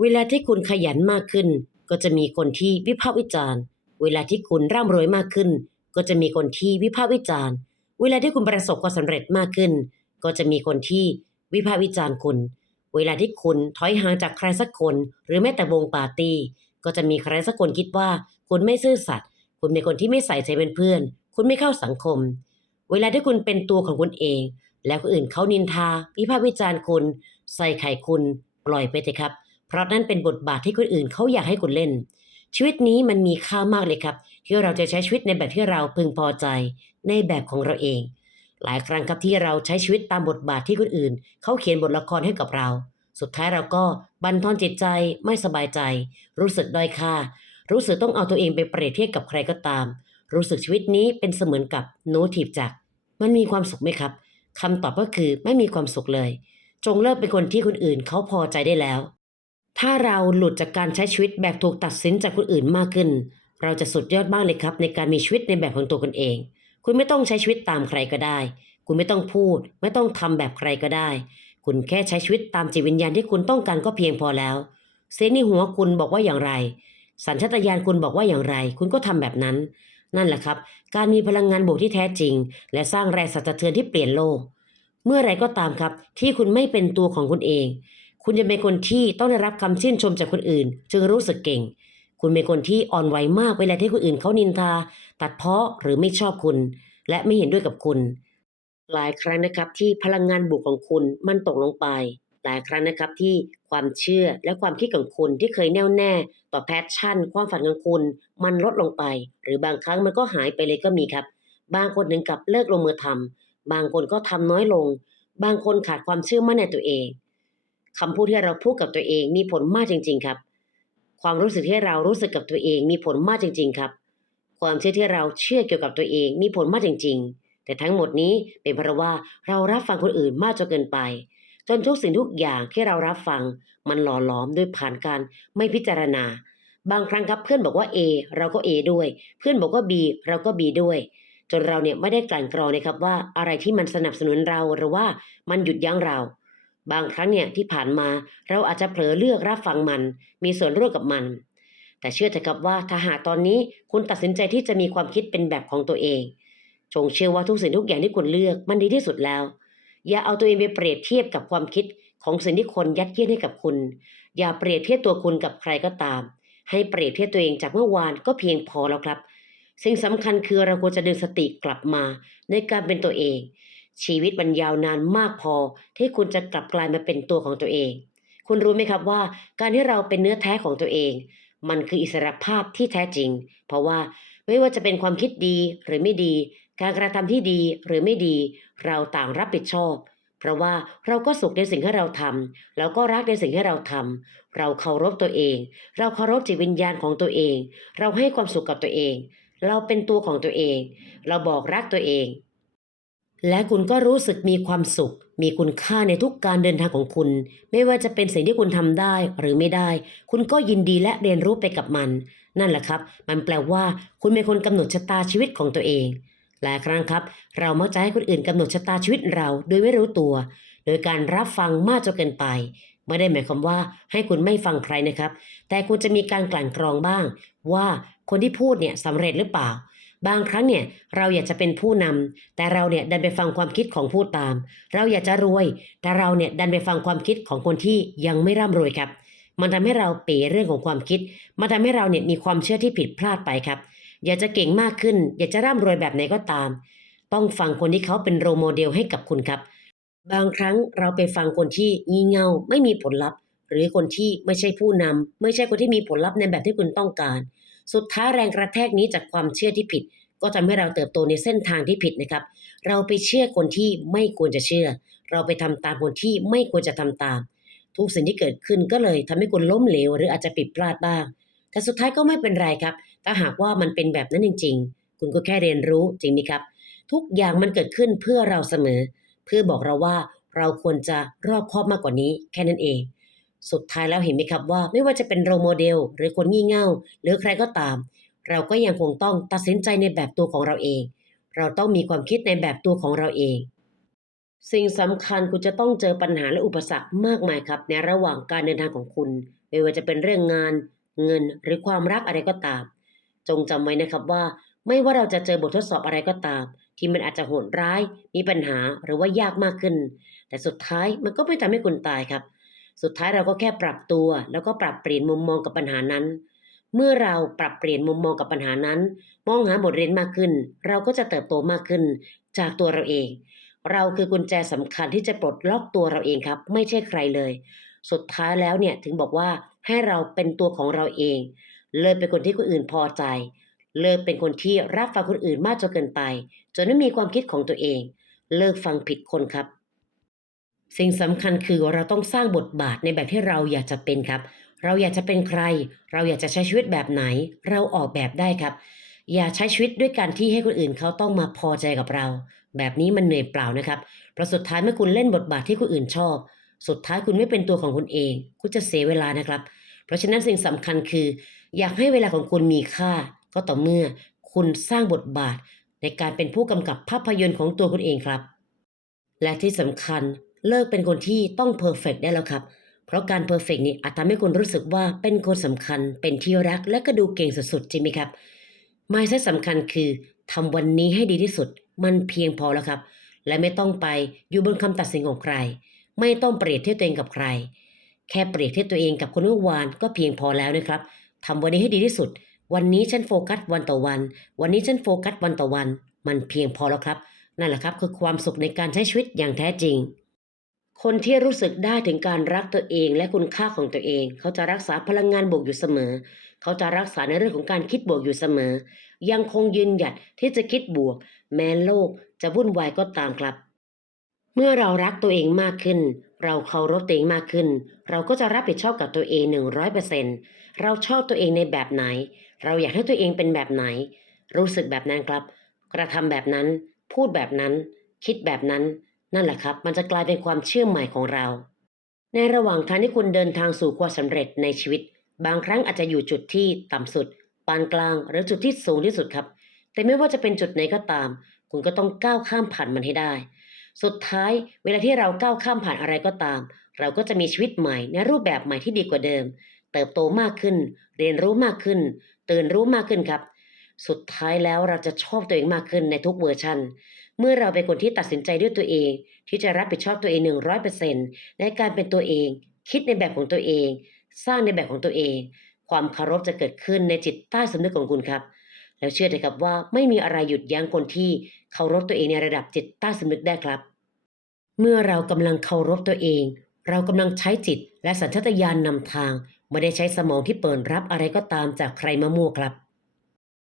เวลาที่คุณขยันมากขึ้น ก็จะมีคนที่วิพากษ์วิจารณ์ เวลาที่คุณร่ำรวยมากขึ้น ก็จะมีคนที่วิพากษ์วิจารณ์ เวลาที่คุณประสบความสำเร็จมากขึ้น ก็จะมีคนที่วิพากษ์วิจารณ์คุณ เวลาที่คุณถอยห่างจากใครสักคน หรือแม้แต่วงปาร์ตี้ ก็จะมีใครสักคนคิดว่า คุณไม่ซื่อสัตย์ คุณเป็นคนที่ไม่ใส่ใจเป็นเพื่อน คุณไม่เข้าสังคม เวลาที่คุณเป็นตัวของคุณเอง แล้วคนอื่นเขานินทา วิพากษ์วิจารณ์คุณ ใส่ไข่คุณ ปล่อยไปเถอะครับ เพราะนั่นเป็นบทบาทที่คนอื่นเขาอยากให้คุณเล่น ชีวิตนี้มันมีค่ามากเลยครับ ที่เราจะใช้ชีวิตในแบบที่เราพึงพอใจในแบบของเราเอง หลายครั้งครับที่เราใช้ชีวิตตามบทบาทที่คนอื่นเขาเขียนบทละครให้กับเรา สุดท้ายเราก็บันทอนจิตใจไม่สบายใจ รู้สึกด้อยค่า รู้สึกต้องเอาตัวเองไปเปรียบเทียบกับใครก็ตาม รู้สึกชีวิตนี้เป็นเสมือนกับโนทีบจากมันมีความสุขไหมครับคำตอบก็คือไม่มีความสุขเลย จงเลิกเป็นคนที่คนอื่นเขาพอใจได้แล้ว ถ้าเราหลุดจากการใช้ชีวิตแบบถูกตัดสินจากคนอื่นมากขึ้น เราจะสุดยอดมากเลยครับ ในการมีชีวิตในแบบของตัวคุณเอง คุณไม่ต้องใช้ชีวิตตามใครก็ได้ คุณไม่ต้องพูด ไม่ต้องทำแบบใครก็ได้ คุณแค่ใช้ชีวิตตามจิตวิญญาณที่คุณต้องการก็เพียงพอแล้ว เสียงในหัวคุณบอกว่าอย่างไร สัญชาตญาณคุณบอกว่าอย่างไร คุณก็ทำแบบนั้น นั่นแหละครับ การมีพลังงานบวกที่แท้จริง และสร้างแรงสั่นสะเทือนที่เปลี่ยนโลก เมื่อไรก็ตามครับ ที่คุณไม่เป็นตัวของคุณเอง คุณจะเป็นคนที่ต้องได้รับคำชื่นชมจากคนอื่น จึงรู้สึกเก่ง คุณเป็นคนที่อ่อนไหวมากเวลาที่คนอื่นเขานินทา ตัดเพ้อหรือไม่ชอบคุณ และไม่เห็นด้วยกับคุณ หลายครั้งนะครับที่พลังงานบวกของคุณมันตกลงไป หลายครั้งนะครับที่ความเชื่อและความคิดของคุณที่เคยแน่วแน่ ต่อแพชชั่น ความฝันของคุณ มันลดลงไป หรือบางครั้งมันก็หายไปเลยก็มีครับ บางคนถึงกับเลิกลงมือทำบางคนก็ทำน้อยลง บางคนขาดความเชื่อมั่นในตัวเอง คำพูดที่เราพูดกับตัวเอง มีผลมากจริง ๆ ครับ ความรู้สึกที่เรารู้สึกกับตัวเอง มีผลมากจริง ๆ ครับ ความเชื่อที่เราเชื่อเกี่ยวกับตัวเอง มีผลมากจริง ๆ แต่ทั้งหมดนี้เป็นเพราะว่าเรารับฟังคนอื่นมากจนเกินไป จนทุกสิ่งทุกอย่างที่เรารับฟัง มันหล่อหลอมด้วยผ่านการไม่พิจารณา บางครั้งครับเพื่อนบอกว่า A เราก็ A ด้วย เพื่อนบอกว่า B เราก็ B ด้วยจนเราเนี่ยไม่ได้กลั่นกรองนะครับว่าอะไรที่มันสนับสนุนเราหรือว่ามันหยุดยั้งเรา บางครั้งเนี่ยที่ผ่านมาเราอาจจะเผลอเลือกรับฟังมัน มีส่วนร่วมกับมัน แต่เชื่อเถอะครับว่าถ้าหากตอนนี้คุณตัดสินใจที่จะมีความคิดเป็นแบบของตัวเอง จงเชื่อว่าทุกสิ่งทุกอย่างที่คุณเลือกมันดีที่สุดแล้ว อย่าเอาตัวเองไปเปรียบเทียบกับความคิดของสิ่งที่คนยัดเยียดให้กับคุณ อย่าเปรียบเทียบตัวคุณกับใครก็ตาม ให้เปรียบเทียบตัวเองจากเมื่อวานก็เพียงพอแล้วครับ สิ่งสำคัญคือเราควรจะดึงสติกลับมาในการเป็นตัวเอง ชีวิตมันยาวนานมากพอ ที่คุณจะกลับกลายมาเป็นตัวของตัวเอง คุณรู้ไหมครับว่า การที่เราเป็นเนื้อแท้ของตัวเอง มันคืออิสรภาพที่แท้จริง เพราะว่าไม่ว่าจะเป็นความคิดดีหรือไม่ดี การกระทำที่ดีหรือไม่ดี เราต่างรับผิดชอบ เพราะว่าเราก็สุขในสิ่งที่เราทำแล้วก็รักในสิ่งที่เราทำเราเคารพตัวเอง เราเคารพจิตวิญญาณของตัวเอง เราให้ความสุขกับตัวเอง เราเป็นตัวของตัวเอง เราบอกรักตัวเอง และคุณก็รู้สึกมีความสุข มีคุณค่าในทุกการเดินทางของคุณ ไม่ว่าจะเป็นสิ่งที่คุณทำได้หรือไม่ได้ คุณก็ยินดีและเรียนรู้ไปกับมัน นั่นแหละครับ มันแปลว่า คุณเป็นคนกำหนดชะตาชีวิตของตัวเองหลายครั้งครับ เรามักจะให้คนอื่นกำหนดชะตาชีวิตเราโดยไม่รู้ตัว โดยการรับฟังมากจนเกินไป ไม่ได้หมายความว่าให้คุณไม่ฟังใครนะครับ แต่คุณจะมีการกลั่นกรองบ้าง ว่าคนที่พูดเนี่ยสำเร็จหรือเปล่า บางครั้งเนี่ยเราอยากจะเป็นผู้นำแต่เราเนี่ยดันไปฟังความคิดของผู้ตาม เราอยากจะรวย แต่เราเนี่ยดันไปฟังความคิดของคนที่ยังไม่ร่ำรวยครับ มันทำให้เราเป๋เรื่องของความคิด มันทำให้เราเนี่ยมีความเชื่อที่ผิดพลาดไปครับ อยากจะเก่งมากขึ้น อยากจะร่ำรวยแบบไหนก็ตาม ต้องฟังคนที่เขาเป็นโรโมเดลให้กับคุณครับ บางครั้งเราไปฟังคนที่งี่เง่าไม่มีผลลัพธ์ หรือคนที่ไม่ใช่ผู้นำไม่ใช่คนที่มีผลลัพธ์ในแบบที่คุณต้องการ สุดท้ายแรงกระแทกนี้จากความเชื่อที่ผิด ก็ทำให้เราเติบโตในเส้นทางที่ผิดนะครับ เราไปเชื่อคนที่ไม่ควรจะเชื่อ เราไปทำตามคนที่ไม่ควรจะทำตาม ทุกสิ่งที่เกิดขึ้นก็เลยทำให้คุณล้มเหลว หรืออาจจะผิดพลาดบ้าง แต่สุดท้ายก็ไม่เป็นไรครับ ถ้าหากว่ามันเป็นแบบนั้นจริง ๆ คุณก็แค่เรียนรู้จริงไหมครับ ทุกอย่างมันเกิดขึ้นเพื่อเราเสมอ เพื่อบอกเราว่าเราควรจะรอบคอบมากกว่านี้แค่นั้นเอง สุดท้ายแล้วเห็นไหมครับว่าไม่ว่าจะเป็นโรโมเดล หรือคนงี่เง่า หรือใครก็ตาม เราก็ยังคงต้องตัดสินใจในแบบตัวของเราเอง เราต้องมีความคิดในแบบตัวของเราเอง สิ่งสำคัญคุณจะต้องเจอปัญหาและอุปสรรคมากมายครับ ในระหว่างการเดินทางของคุณ ไม่ว่าจะเป็นเรื่องงาน เงินหรือความรักอะไรก็ตาม จงจำไว้นะครับว่า ไม่ว่าเราจะเจอบททดสอบอะไรก็ตาม ที่มันอาจจะโหดร้าย มีปัญหาหรือว่ายากมากขึ้น แต่สุดท้ายมันก็ไม่ทำให้คุณตายครับ สุดท้ายเราก็แค่ปรับตัว แล้วก็ปรับเปลี่ยนมุมมองกับปัญหานั้น เมื่อเราปรับเปลี่ยนมุมมองกับปัญหานั้น มองหาบทเรียนมากขึ้น เราก็จะเติบโตมากขึ้น จากตัวเราเอง เราคือกุญแจสำคัญที่จะปลดล็อกตัวเราเองครับ ไม่ใช่ใครเลย สุดท้ายแล้วเนี่ยถึงบอกว่าให้เราเป็นตัวของเราเอง เลิกเป็นคนที่คนอื่นพอใจ เลิกเป็นคนที่รับฟังคนอื่นมากจนเกินไป จนไม่มีความคิดของตัวเอง เลิกฟังผิดคนครับ สิ่งสำคัญคือเราต้องสร้างบทบาทในแบบที่เราอยากจะเป็นครับ เราอยากจะเป็นใคร เราอยากจะใช้ชีวิตแบบไหน เราออกแบบได้ครับ อย่าใช้ชีวิตด้วยการที่ให้คนอื่นเขาต้องมาพอใจกับเรา แบบนี้มันเหนื่อยเปล่านะครับเพราะสุดท้ายเมื่อคุณเล่นบทบาทที่คนอื่นชอบ สุดท้ายคุณไม่เป็นตัวของคุณเอง คุณจะเสียเวลานะครับ เพราะฉะนั้นสิ่งสำคัญคือ อยากให้เวลาของคุณมีค่า ก็ต่อเมื่อคุณสร้างบทบาทในการเป็นผู้กำกับภาพยนตร์ของตัวคุณเองครับ และที่สำคัญ เลิกเป็นคนที่ต้องเพอร์เฟกได้แล้วครับ เพราะการเพอร์เฟกนี่อาจทำให้คุณรู้สึกว่าเป็นคนสำคัญ เป็นที่รัก และก็ดูเก่งสุดๆจริงไหมครับไม่ใช่สำคัญคือทำวันนี้ให้ดีที่สุด มันเพียงพอแล้วครับ และไม่ต้องไปอยู่บนคำตัดสินของใคร ไม่ต้องเปรียบเทียบตัวเองกับใคร แค่เปรียบเทียบตัวเองกับคนเมื่อวานก็เพียงพอแล้วนะครับทำวันนี้ให้ดีที่สุด วันนี้ฉันโฟกัสวันต่อวัน วันนี้ฉันโฟกัสวันต่อวัน มันเพียงพอแล้วครับ นั่นแหละครับคือความสุขในการใช้ชีวิตอย่างแท้จริง คนที่รู้สึกได้ถึงการรักตัวเองและคุณค่าของตัวเอง เขาจะรักษาพลังงานบวกอยู่เสมอ เขาจะรักษาในเรื่องของการคิดบวกอยู่เสมอ ยังคงยืนหยัดที่จะคิดบวก แม้โลกจะวุ่นวายก็ตามครับ เมื่อเรารักตัวเองมากขึ้น เราเคารพตัวเองมากขึ้น เราก็จะรับผิดชอบกับตัวเองหนึ่งร้อยเปอร์เซ็นเราชอบตัวเองในแบบไหน เราอยากให้ตัวเองเป็นแบบไหน รู้สึกแบบนั้นครับ กระทำแบบนั้น พูดแบบนั้น คิดแบบนั้น นั่นแหละครับ มันจะกลายเป็นความเชื่อใหม่ของเรา ในระหว่างทางที่คุณเดินทางสู่ความสำเร็จในชีวิต บางครั้งอาจจะอยู่จุดที่ต่ำสุด ปานกลาง หรือจุดที่สูงที่สุดครับ แต่ไม่ว่าจะเป็นจุดไหนก็ตาม คุณก็ต้องก้าวข้ามผ่านมันให้ได้ สุดท้าย เวลาที่เราก้าวข้ามผ่านอะไรก็ตาม เราก็จะมีชีวิตใหม่ในรูปแบบใหม่ที่ดีกว่าเดิม เติบโตมากขึ้น เรียนรู้มากขึ้น ตื่นรู้มากขึ้นครับ สุดท้ายแล้วเราจะชอบตัวเองมากขึ้นในทุกเวอร์ชัน เมื่อเราเป็นคนที่ตัดสินใจด้วยตัวเอง ที่จะรับผิดชอบตัวเองหนึ่งร้อยเปอร์เซ็นต์ในการเป็นตัวเอง คิดในแบบของตัวเอง สร้างในแบบของตัวเอง ความเคารพจะเกิดขึ้นในจิตใต้สำนึกของคุณครับ แล้วเชื่อเถอะครับว่าไม่มีอะไรหยุดยั้งคนที่เคารพตัวเองในระดับจิตใต้สำนึกได้ครับ เมื่อเรากำลังเคารพตัวเอง เรากำลังใช้จิตและสัญชาตญาณนนำทางไม่ได้ใช้สมองที่เปิดรับอะไรก็ตามจากใครมามั่วครับ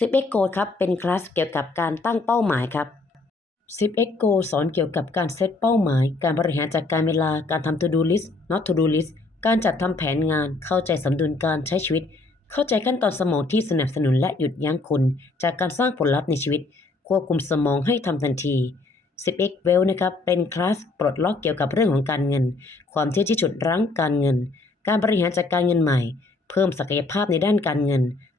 10x Go ครับเป็นคลาสเกี่ยวกับการตั้งเป้าหมายครับ 10x Go สอนเกี่ยวกับการเซตเป้าหมาย การบริหารจัดการเวลาการทำ to do list not to do list การจัดทำแผนงาน เข้าใจสมดุลการใช้ชีวิต เข้าใจขั้นตอนสมองที่สนับสนุนและหยุดยั้งคุณ จากการสร้างผลลัพธ์ในชีวิต ควบคุมสมองให้ทำทันที 10x Well นะครับเป็นคลาสปลดล็อกเกี่ยวกับเรื่องของการเงิน ความเชื่อที่ฉุดรั้งการเงิน การบริหารจัดการเงินใหม่ เพิ่มศักยภาพในด้านการเงิน